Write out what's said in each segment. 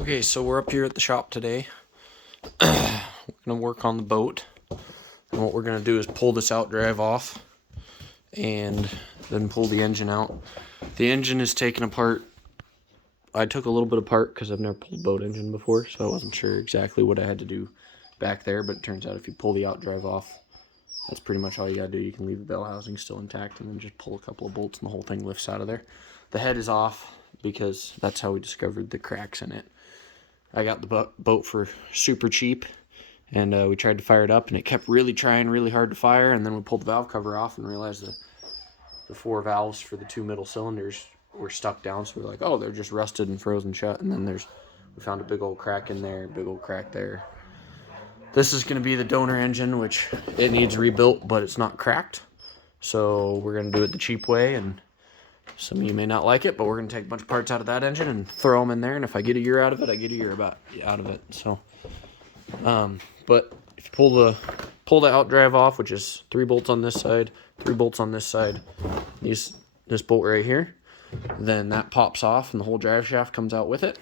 Okay, so we're up here at the shop today. We're gonna work on the boat, and what we're gonna do is pull this outdrive off and then pull the engine out. The engine is taken apart. I took a little bit apart because I've never pulled a boat engine before, so I wasn't sure exactly what I had to do back there, but it turns out if you pull the outdrive off, that's pretty much all you gotta do. You can leave the bell housing still intact and then just pull a couple of bolts and the whole thing lifts out of there. The head is off because that's how we discovered the cracks in it. I got the boat for super cheap, and we tried to fire it up, and it kept really trying really hard to fire, and then we pulled the valve cover off and realized that the 4 valves for the 2 middle cylinders were stuck down, so we're like, oh, they're just rusted and frozen shut, and then we found a big old crack in there, big old crack there. This is going to be the donor engine, which it needs rebuilt, but it's not cracked, so we're going to do it the cheap way, and some of you may not like it, but we're going to take a bunch of parts out of that engine and throw them in there, and if I get a year out of it, I get a year out of it. So, but if you pull the outdrive off, which is 3 bolts on this side, 3 bolts on this side, this bolt right here, then that pops off and the whole drive shaft comes out with it.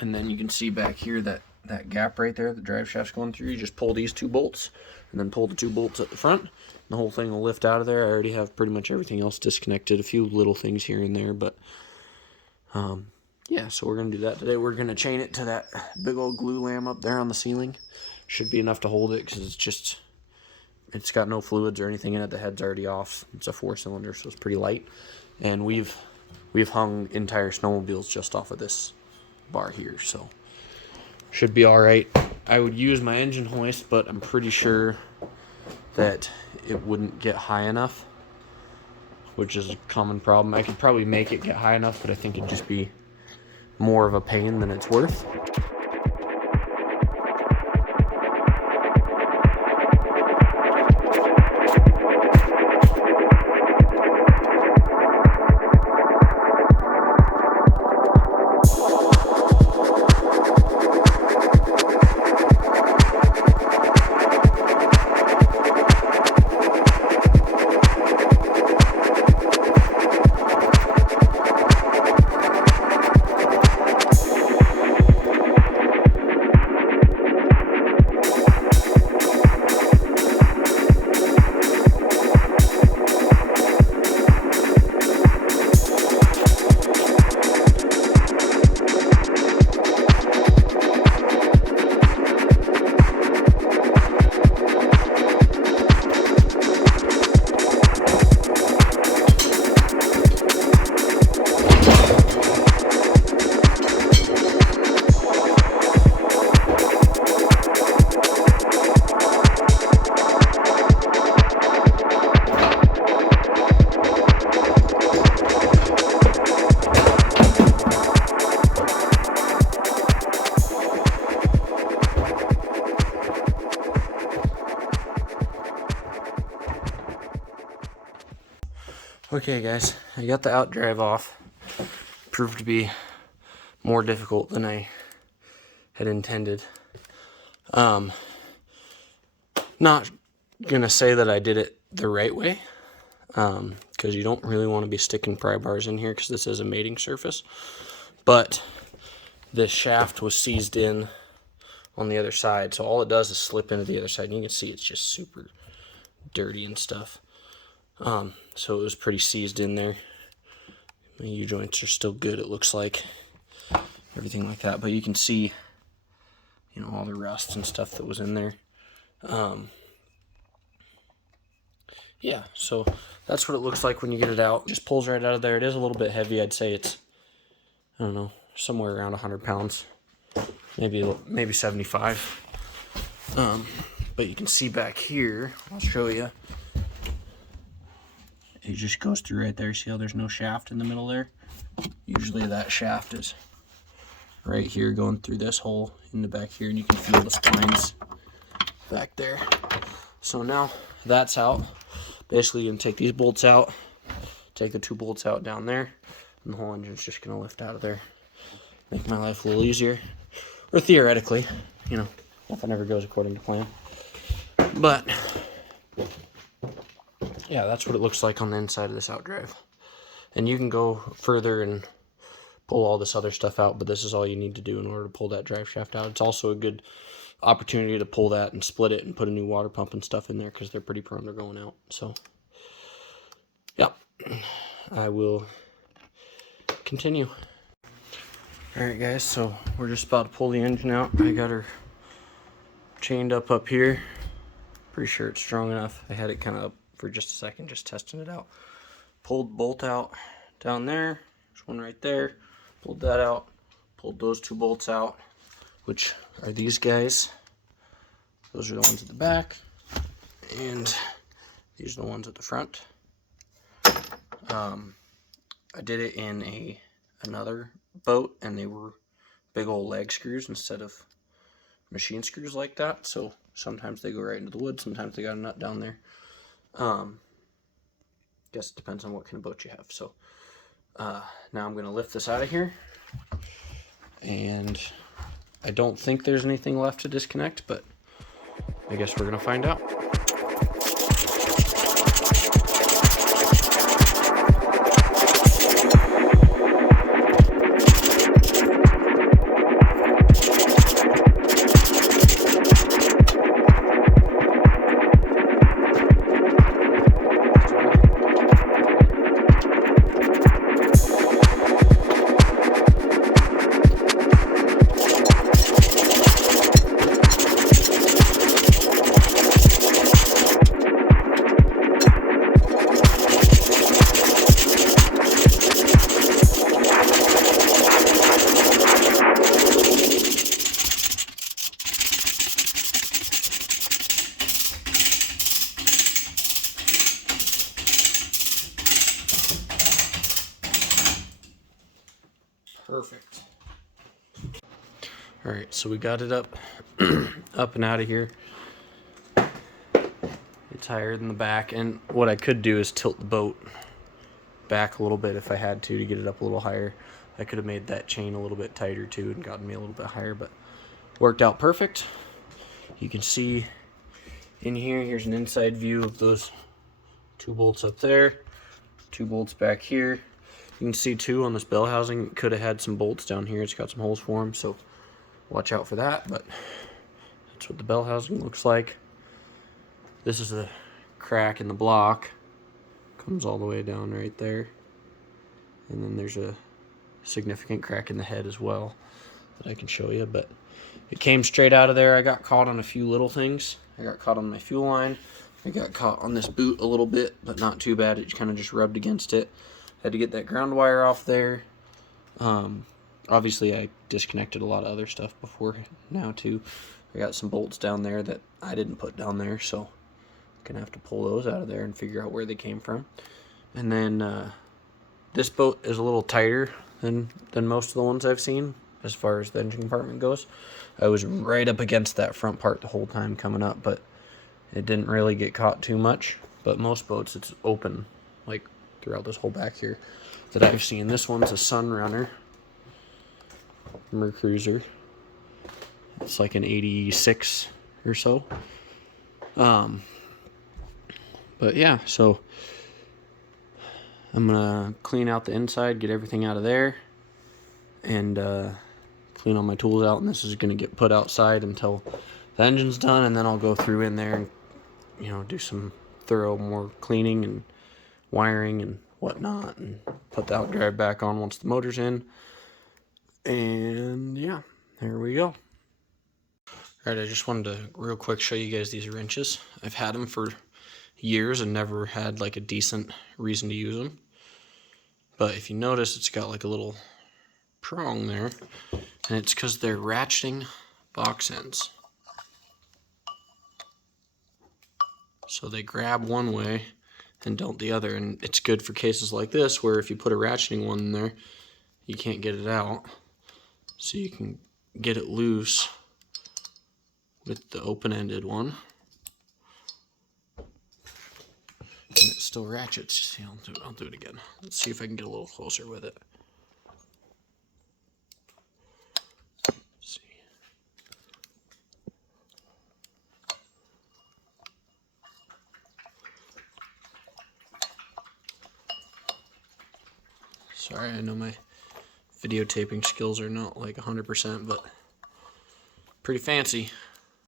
And then you can see back here that gap right there, the drive shaft's going through. You just pull these 2 bolts and then pull the 2 bolts at the front. The whole thing will lift out of there. I already have pretty much everything else disconnected, a few little things here and there, but yeah, so we're going to do that today. We're going to chain it to that big old glue lamp up there on the ceiling. Should be enough to hold it because it's got no fluids or anything in it. The head's already off. It's a 4-cylinder, so it's pretty light. And we've hung entire snowmobiles just off of this bar here, so should be all right. I would use my engine hoist, but I'm pretty sure that it wouldn't get high enough, which is a common problem. I could probably make it get high enough, but I think it'd just be more of a pain than it's worth. Okay guys, I got the outdrive off. Proved to be more difficult than I had intended. Not gonna say that I did it the right way, because you don't really want to be sticking pry bars in here because this is a mating surface. But this shaft was seized in on the other side, so all it does is slip into the other side, and you can see it's just super dirty and stuff. So it was pretty seized in there. The U-joints are still good, it looks like. Everything like that, but you can see, you know, all the rust and stuff that was in there. Yeah, so that's what it looks like when you get it out. It just pulls right out of there. It is a little bit heavy. I'd say it's, I don't know, somewhere around 100 pounds, maybe 75. But you can see back here, I'll show you. It just goes through right there. See how there's no shaft in the middle there? Usually that shaft is right here going through this hole in the back here, and you can feel the splines back there. So now that's out. Basically, you're going to take these bolts out, take the 2 bolts out down there, and the whole engine's just going to lift out of there. Make my life a little easier. Or theoretically, you know, if it never goes according to plan. But yeah, that's what it looks like on the inside of this outdrive. And you can go further and pull all this other stuff out, but this is all you need to do in order to pull that drive shaft out. It's also a good opportunity to pull that and split it and put a new water pump and stuff in there because they're pretty prone to going out. So yeah, I will continue. Alright guys, so we're just about to pull the engine out. I got her chained up here. Pretty sure it's strong enough. I had it kind of up for just a second, just testing it out. Pulled the bolt out down there. There's one right there. Pulled that out. Pulled those 2 bolts out, which are these guys. Those are the ones at the back. And these are the ones at the front. I did it in another boat, and they were big old leg screws instead of machine screws like that. So sometimes they go right into the wood, sometimes they got a nut down there. Guess it depends on what kind of boat you have. So now I'm going to lift this out of here, and I don't think there's anything left to disconnect, but I guess we're going to find out. Perfect. All right, so we got it up and out of here. It's higher than the back, and what I could do is tilt the boat back a little bit if I had to get it up a little higher. I could have made that chain a little bit tighter too and gotten me a little bit higher, but worked out perfect. You can see in here, here's an inside view of those 2 bolts up there, 2 bolts back here. You can see too on this bell housing, it could have had some bolts down here. It's got some holes for them, so watch out for that. But that's what the bell housing looks like. This is a crack in the block. Comes all the way down right there. And then there's a significant crack in the head as well that I can show you. But it came straight out of there. I got caught on a few little things. I got caught on my fuel line. I got caught on this boot a little bit, but not too bad. It kind of just rubbed against it. Had to get that ground wire off there. Obviously I disconnected a lot of other stuff before now too. I got some bolts down there that I didn't put down there, so I'm gonna have to pull those out of there and figure out where they came from. And then this boat is a little tighter than most of the ones I've seen as far as the engine compartment goes. I was right up against that front part the whole time coming up, but it didn't really get caught too much. But most boats, it's open like throughout this whole back here that I've seen. This one's a Sunrunner mercruiser. It's like an 86 or so. But yeah, so I'm gonna clean out the inside, get everything out of there, and clean all my tools out, and this is gonna get put outside until the engine's done, and then I'll go through in there and, you know, do some thorough more cleaning and wiring and whatnot, and put the outdrive back on once the motor's in. And yeah, there we go. Alright, I just wanted to real quick show you guys these wrenches. I've had them for years and never had like a decent reason to use them. But if you notice, it's got like a little prong there, and it's because they're ratcheting box ends. So they grab one way and don't the other, and it's good for cases like this where if you put a ratcheting one in there, you can't get it out. So you can get it loose with the open-ended one. And it still ratchets. See, I'll do it again. Let's see if I can get a little closer with it. Let's see. Sorry, I know my videotaping skills are not like 100%, but pretty fancy.